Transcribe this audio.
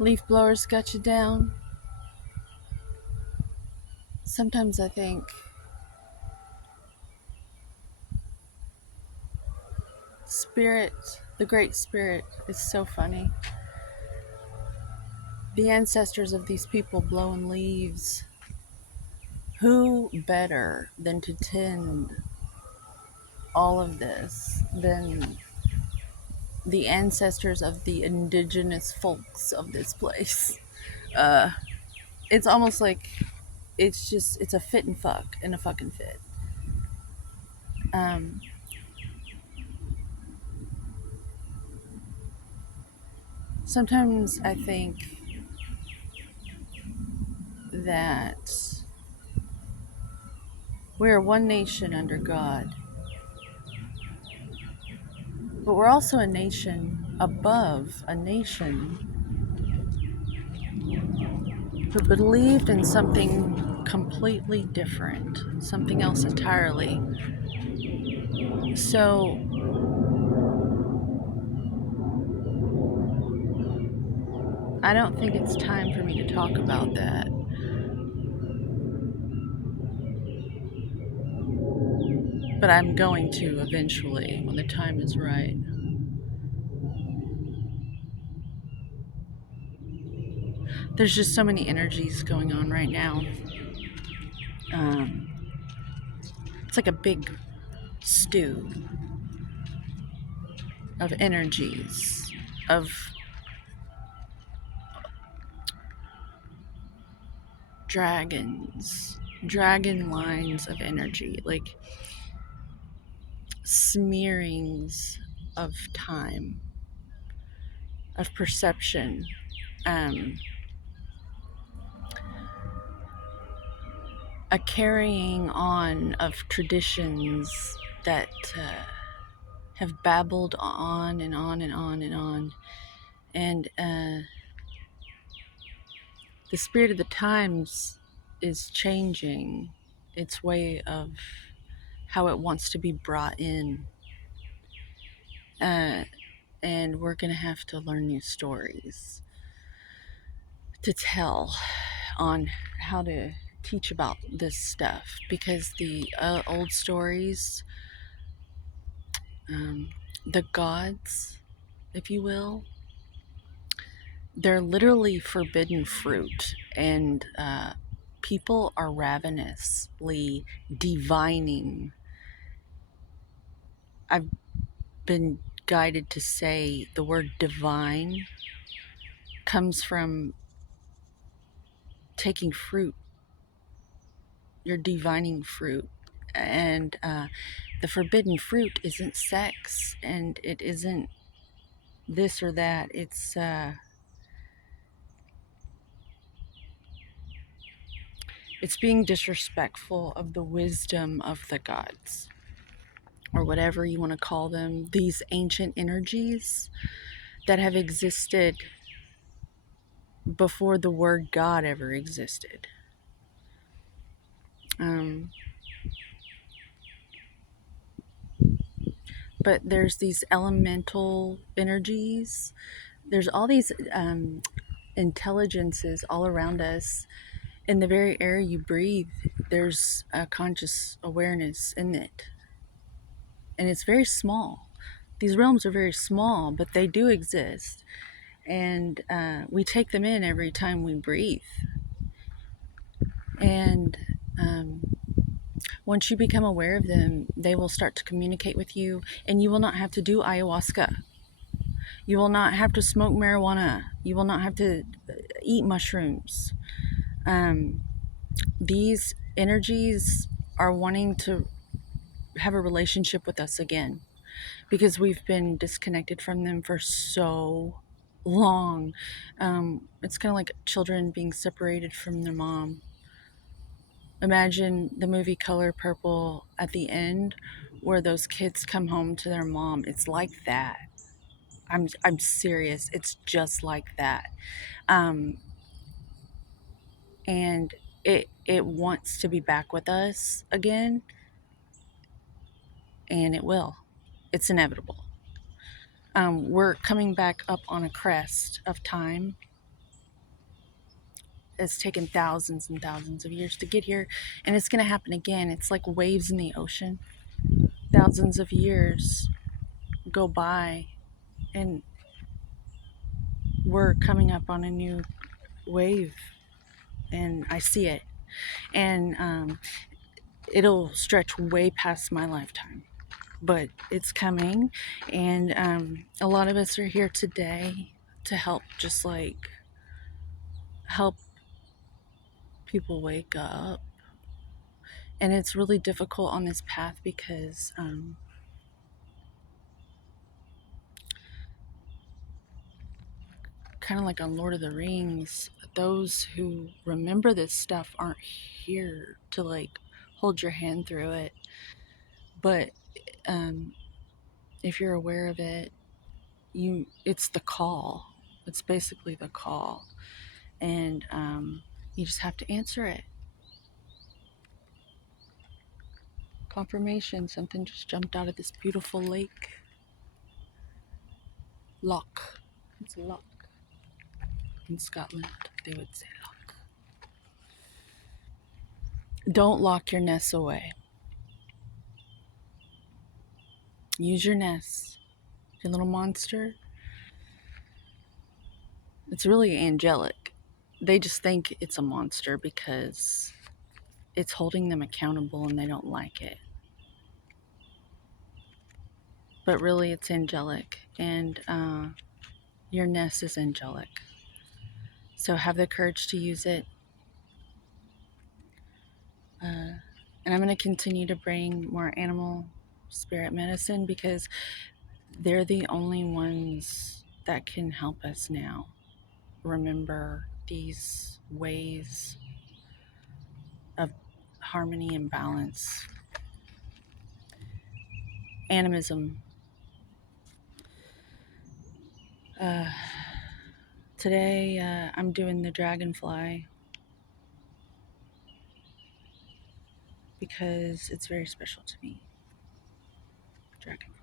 Leaf blowers got you down. Sometimes I think spirit, the great spirit, is so funny. The ancestors of these people blowing leaves. Who better than to tend all of this than the ancestors of the indigenous folks of this place? Uh, it's almost like it's a fit and fuck and a fucking fit. Um, Sometimes I think that we're one nation under God, but we're also a nation above a nation who believed in something completely different, something else entirely. So I don't think it's time for me to talk about that, but I'm going to eventually when the time is right. There's just so many energies going on right now. Um, it's like a big stew of energies, of dragons, dragon lines of energy, like smearings of time, of perception, um, a carrying on of traditions that have babbled on and on and on and on. And the spirit of the times is changing its way of how it wants to be brought in. Uh, and we're going to have to learn new stories to tell on how to teach about this stuff, because the old stories, um, the gods, if you will, they're literally forbidden fruit, and people are ravenously divining. I've been guided to say the word divine comes from taking fruit. You're divining fruit. And the forbidden fruit isn't sex, and it isn't this or that. It's being disrespectful of the wisdom of the gods, or whatever you want to call them, these ancient energies that have existed before the word God ever existed. Um, but there's these elemental energies. There's all these intelligences all around us. In the very air you breathe, there's a conscious awareness in it. And it's very small. These realms are very small, but they do exist. And we take them in every time we breathe. And um, once you become aware of them, they will start to communicate with you, and you will not have to do ayahuasca. You will not have to smoke marijuana. You will not have to eat mushrooms. Um, these energies are wanting to have a relationship with us again, because we've been disconnected from them for so long. It's kind of like children being separated from their mom. Imagine the movie Color Purple at the end, where those kids come home to their mom. It's like that. I'm serious. It's just like that. Um, and it wants to be back with us again, and it will. It's inevitable. We're coming back up on a crest of time, it's taken thousands and thousands of years to get here, and it's going to happen again. It's like waves in the ocean. Thousands of years go by, and we're coming up on a new wave, and I see it. And it'll stretch way past my lifetime, but it's coming. And a lot of us are here today to help, just like help people wake up. And it's really difficult on this path because kind of like on Lord of the Rings, those who remember this stuff aren't here to like hold your hand through it. But um, if you're aware of it, it's the call. It's basically the call, and you just have to answer it. Confirmation, something just jumped out of this beautiful lake. Loch. It's a loch. In Scotland, they would say loch. Don't lock your nests away. Use your nests. Your little monster, it's really angelic. They just think it's a monster because it's holding them accountable and they don't like it. But really, it's angelic, and your nest is angelic. So have the courage to use it. And I'm going to continue to bring more animal spirit medicine because they're the only ones that can help us now remember these ways of harmony and balance. Animism. Uh, Today, I'm doing the dragonfly because it's very special to me. Dragonfly.